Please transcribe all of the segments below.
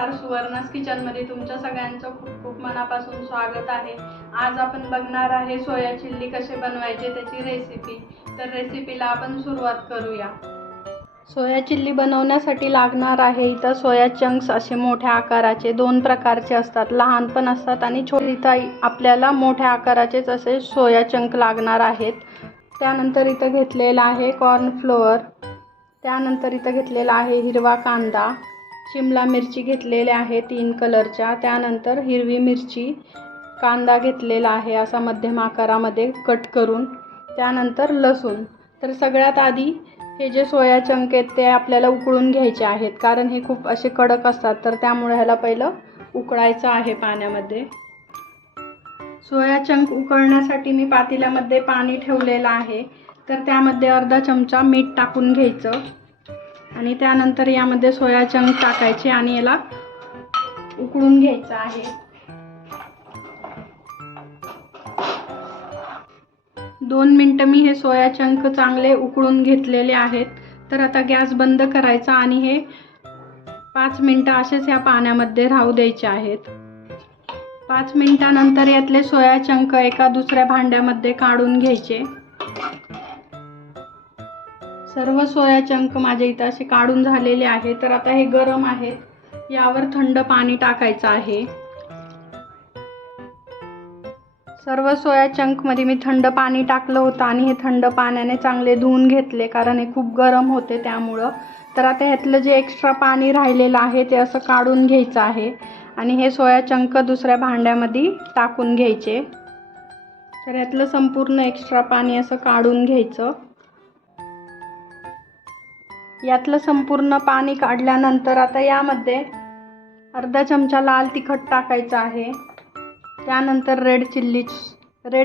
नमस्कार, सुवर्णास किचनमध्ये तुमच्या सगळ्यांचं खूप खूप मनापासून स्वागत आहे। आज आपण बघणार आहे सोया चिल्ली कसे बनवायचे त्याची रेसिपी। तर रेसिपीला आपण सुरुवात करूया। सोया चिल्ली बनवण्यासाठी लागणार आहे इथं सोया चंक्स असे मोठ्या आकाराचे दोन प्रकारचे असतात, लहान पण असतात आणि छोटे। आपल्याला मोठ्या आकाराचेच असे सोया चंक लागणार आहेत। त्यानंतर इथं घेतलेला आहे कॉर्नफ्लोअर, त्यानंतर इथं घेतलेला आहे हिरवा कांदा, शिमला मिरची घेतलेल्या आहे 3 कलरच्या, त्यानंतर हिरवी मिरची, कांदा घेतलेला आहे असा मध्यम आकारामध्ये कट करून, त्यानंतर लसूण। तर सगळ्यात आधी हे जे सोया चंक आहेत ते आपल्याला उकळून घ्यायचे आहेत, कारण हे खूप असे कडक असतात, तर त्यामुळे ह्याला पहिलं उकळायचं आहे पाण्यामध्ये। सोया चंक उकळण्यासाठी मी पातेल्यामध्ये पाणी ठेवलेलं आहे, तर त्यामध्ये अर्धा चमचा मीठ टाकून घ्यायचं आणि त्यानंतर यामध्ये सोया चंक टाकायचे आणि याला उकळून घ्यायचं आहे। 2 मिनिटं मी हे सोया चंक चांगले उकळून घेतलेले आहेत। तर आता गॅस बंद करायचा आणि हे 5 मिनिटं असेच या पाण्यामध्ये राहू द्यायचे आहेत। 5 मिनिटानंतर यातले सोया चंक एका दुसऱ्या भांड्यामध्ये काढून घ्यायचे। सर्व सोया चंक माझे इथे असे काढून झालेले आहे। तर आता हे गरम आहेत, यावर थंड पाणी टाकायचं आहे। सर्व सोया चंक मध्ये मी थंड पाणी टाकलं होतं आणि हे थंड पाण्याने चांगले धुवून घेतले, कारण हे खूप गरम होते त्यामुळं। तर आता ह्यातलं जे एक्स्ट्रा पाणी राहिलेलं आहे ते असं काढून घ्यायचं आहे आणि हे सोया चंक दुसऱ्या भांड्यामध्ये टाकून घ्यायचे। तर यातलं संपूर्ण एक्स्ट्रा पाणी असं काढून घ्यायचं। यातलं संपूर्ण पाणी काढल्यानंतर आता यामध्ये अर्धा चमचा लाल तिखट टाकायचं आहे, त्यानंतर रेड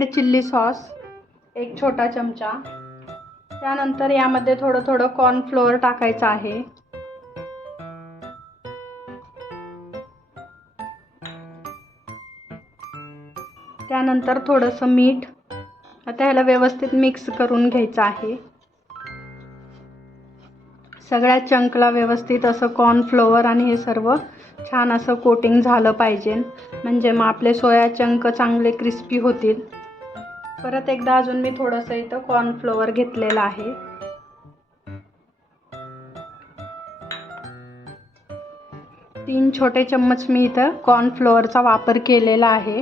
चिल्ली सॉस 1 छोटा चमचा, त्यानंतर यामध्ये थोडं कॉर्नफ्लोअर टाकायचं आहे, त्यानंतर थोडंसं मीठ। आता ह्याला व्यवस्थित मिक्स करून घ्यायचं आहे। सगळ्या चंकला व्यवस्थित असं कॉर्नफ्लोअर आणि हे सर्व छान असं कोटिंग झालं पाहिजे, म्हणजे मग आपले सोया चंक चांगले क्रिस्पी होतील। परत एकदा अजून मी थोडंसं इथं कॉर्नफ्लोअर घेतलेलं आहे। तीन छोटे चम्मच मी इथं कॉर्नफ्लोअरचा वापर केलेला आहे।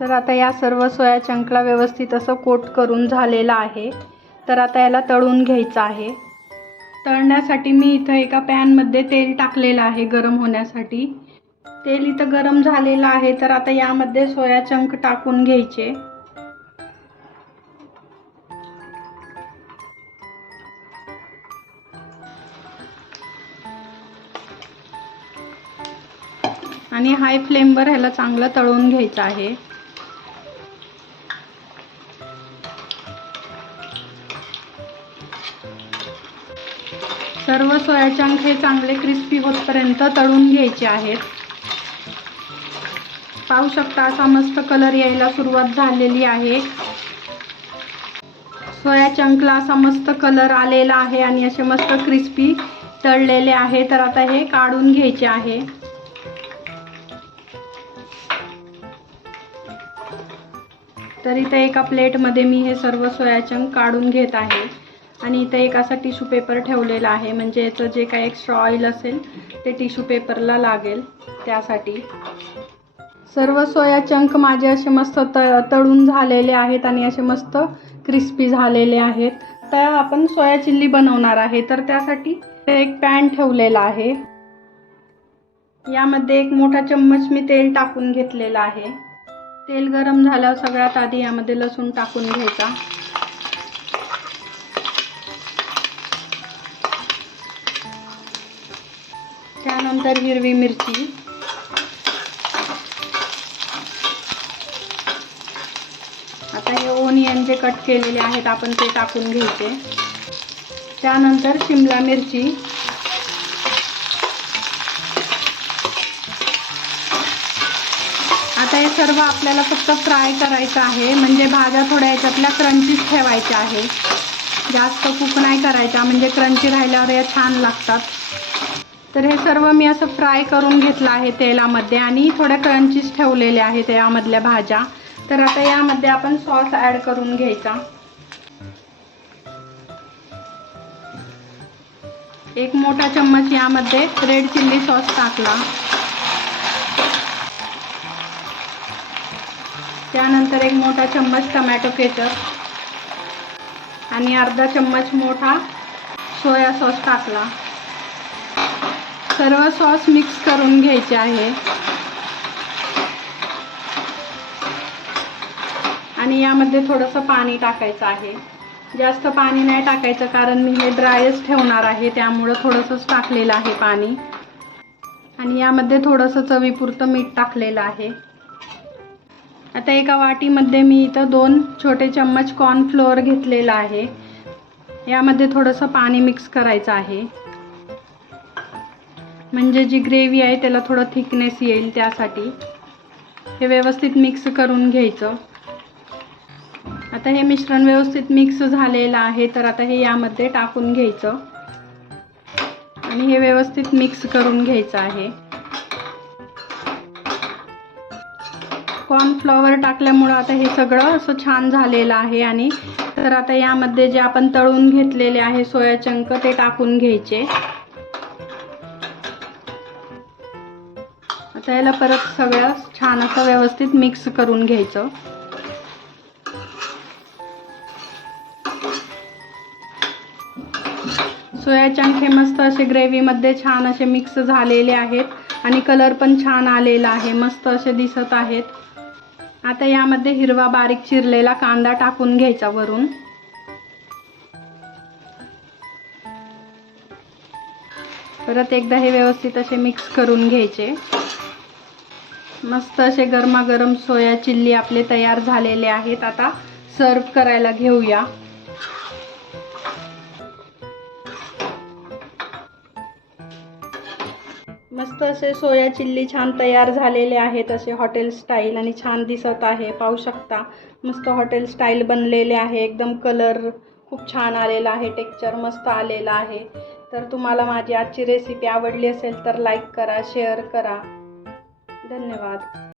तर आता या सर्व सोया चंकला व्यवस्थित असं कोट करून झालेलं आहे। तर आता याला तळून घ्यायचं आहे। तळण्यासाठी मी इथं एका पॅनमध्ये तेल टाकलेलं आहे गरम होण्यासाठी। तेल इथं गरम झालेलं आहे, तर आता यामध्ये सोया चंक टाकून घ्यायचे। आणि हाय फ्लेमवर ह्याला चांगलं तळून घ्यायचं आहे। सर्व सोया चंक हे चांगले क्रिस्पी होतपर्यंत तळून घ्यायचे आहेत। पाहू शकता असा मस्त कलर यायला सुरुवात झालेली आहे। सोया चंकला असा मस्त कलर आलेला आहे आणि असे मस्त क्रिस्पी तळलेले आहे। तर आता हे काढून घ्यायचे आहे। तर इथे एका प्लेटमध्ये मी हे सर्व सोया चंक काढून घेत आहे आणि इथे एक असा टिश्यू पेपर ठेवलेला आहे, म्हणजे याचं जे काही एक्स्ट्रा ऑइल असेल ते टिश्यू पेपरला लागेल त्यासाठी। सर्व सोया चंक माझे असे मस्त तळून झालेले आहेत आणि असे मस्त क्रिस्पी झालेले आहेत। तर आपण सोया चिल्ली बनवणार आहे, तर त्यासाठी एक पॅन ठेवलेला आहे। यामध्ये 1 मोठा चम्मच मी तेल टाकून घेतलेला आहे। तेल गरम झाल्यावर सगळ्यात आधी यामध्ये लसूण टाकून घ्यायचा, त्यानंतर हिरवी मिरची, आता हे ओनियन जे कट केलेले आहेत आपण ते टाकून घ्यायचे, त्यानंतर शिमला मिरची, आता हे सर्व आपल्याला फक्त फ्राय करायचं आहे, म्हणजे भाज्या थोड्या याच्यातल्या क्रंचीच ठेवायच्या आहे, जास्त कुक नाही करायच्या, म्हणजे क्रंची राहिल्यावर या छान लागतात। तर हे सर्व मी असं फ्राय करून घेतलं आहे तेलामध्ये आणि थोड्या क्रंचीस ठेवलेल्या आहेत यामधल्या भाज्या. तर आता यामध्ये आपण सॉस ॲड करून घ्यायचा. 1 मोठा चम्मच यामध्ये रेड चिल्ली सॉस टाकला. त्यानंतर 1 मोठा चम्मच टमॅटो केचप आणि अर्धा चम्मच मोठा सोया सॉस टाकला. सर्व सॉस मिक्स करून घ्यायचे आहे आणि यामध्ये थोडंसं पाणी टाकायचं आहे. जास्त पाणी नाही टाकायचं कारण मी हे ड्रायच ठेवणार आहे, त्यामुळं थोडंसंच टाकलेलं आहे पाणी. आणि यामध्ये थोडंसं चवीपुरतं मीठ टाकलेलं आहे. आता एका वाटीमध्ये मी इथं 2 छोटे चम्मच कॉर्नफ्लोअर घेतलेला आहे. यामध्ये थोडंसं पाणी मिक्स करायचं आहे, म्हणजे जी ग्रेव्ही आहे त्याला थोडं थिकनेस येईल त्यासाठी. हे व्यवस्थित मिक्स करून घ्यायचं. आता हे मिश्रण व्यवस्थित मिक्स झालेलं आहे, तर आता हे यामध्ये टाकून घ्यायचं आणि हे व्यवस्थित मिक्स करून घ्यायचं आहे. कॉर्नफ्लॉवर टाकल्यामुळं आता हे सगळं असं छान झालेलं आहे. आणि तर आता यामध्ये जे आपण तळून घेतलेले आहे सोया चंक ते टाकून घ्यायचे. आता याला परत सगळं छान असं व्यवस्थित मिक्स करून घ्यायचं. सोया चंक हे मस्त असे ग्रेव्हीमध्ये छान असे मिक्स झालेले आहेत आणि कलर पण छान आलेला आहे, मस्त असे दिसत आहेत. आता यामध्ये हिरवा बारीक चिरलेला कांदा टाकून घ्यायचा वरून. परत एकदा हे व्यवस्थित असे मिक्स करून घ्यायचे. मस्त असे गरमागरम सोया चिल्ली आपले तयार झालेले आहेत. आता सर्व करायला घेऊया. मस्त असे सोया चिल्ली छान तयार झालेले आहेत, असे हॉटेल स्टाईल, आणि छान दिसत आहे. पाहू शकता मस्त हॉटेल स्टाईल बनलेले आहे. एकदम कलर खूप छान आलेला आहे, टेक्स्चर मस्त आलेला आहे. तर तुम्हाला माझी आजची रेसिपी आवडली असेल तर लाईक करा, शेअर करा. धन्यवाद.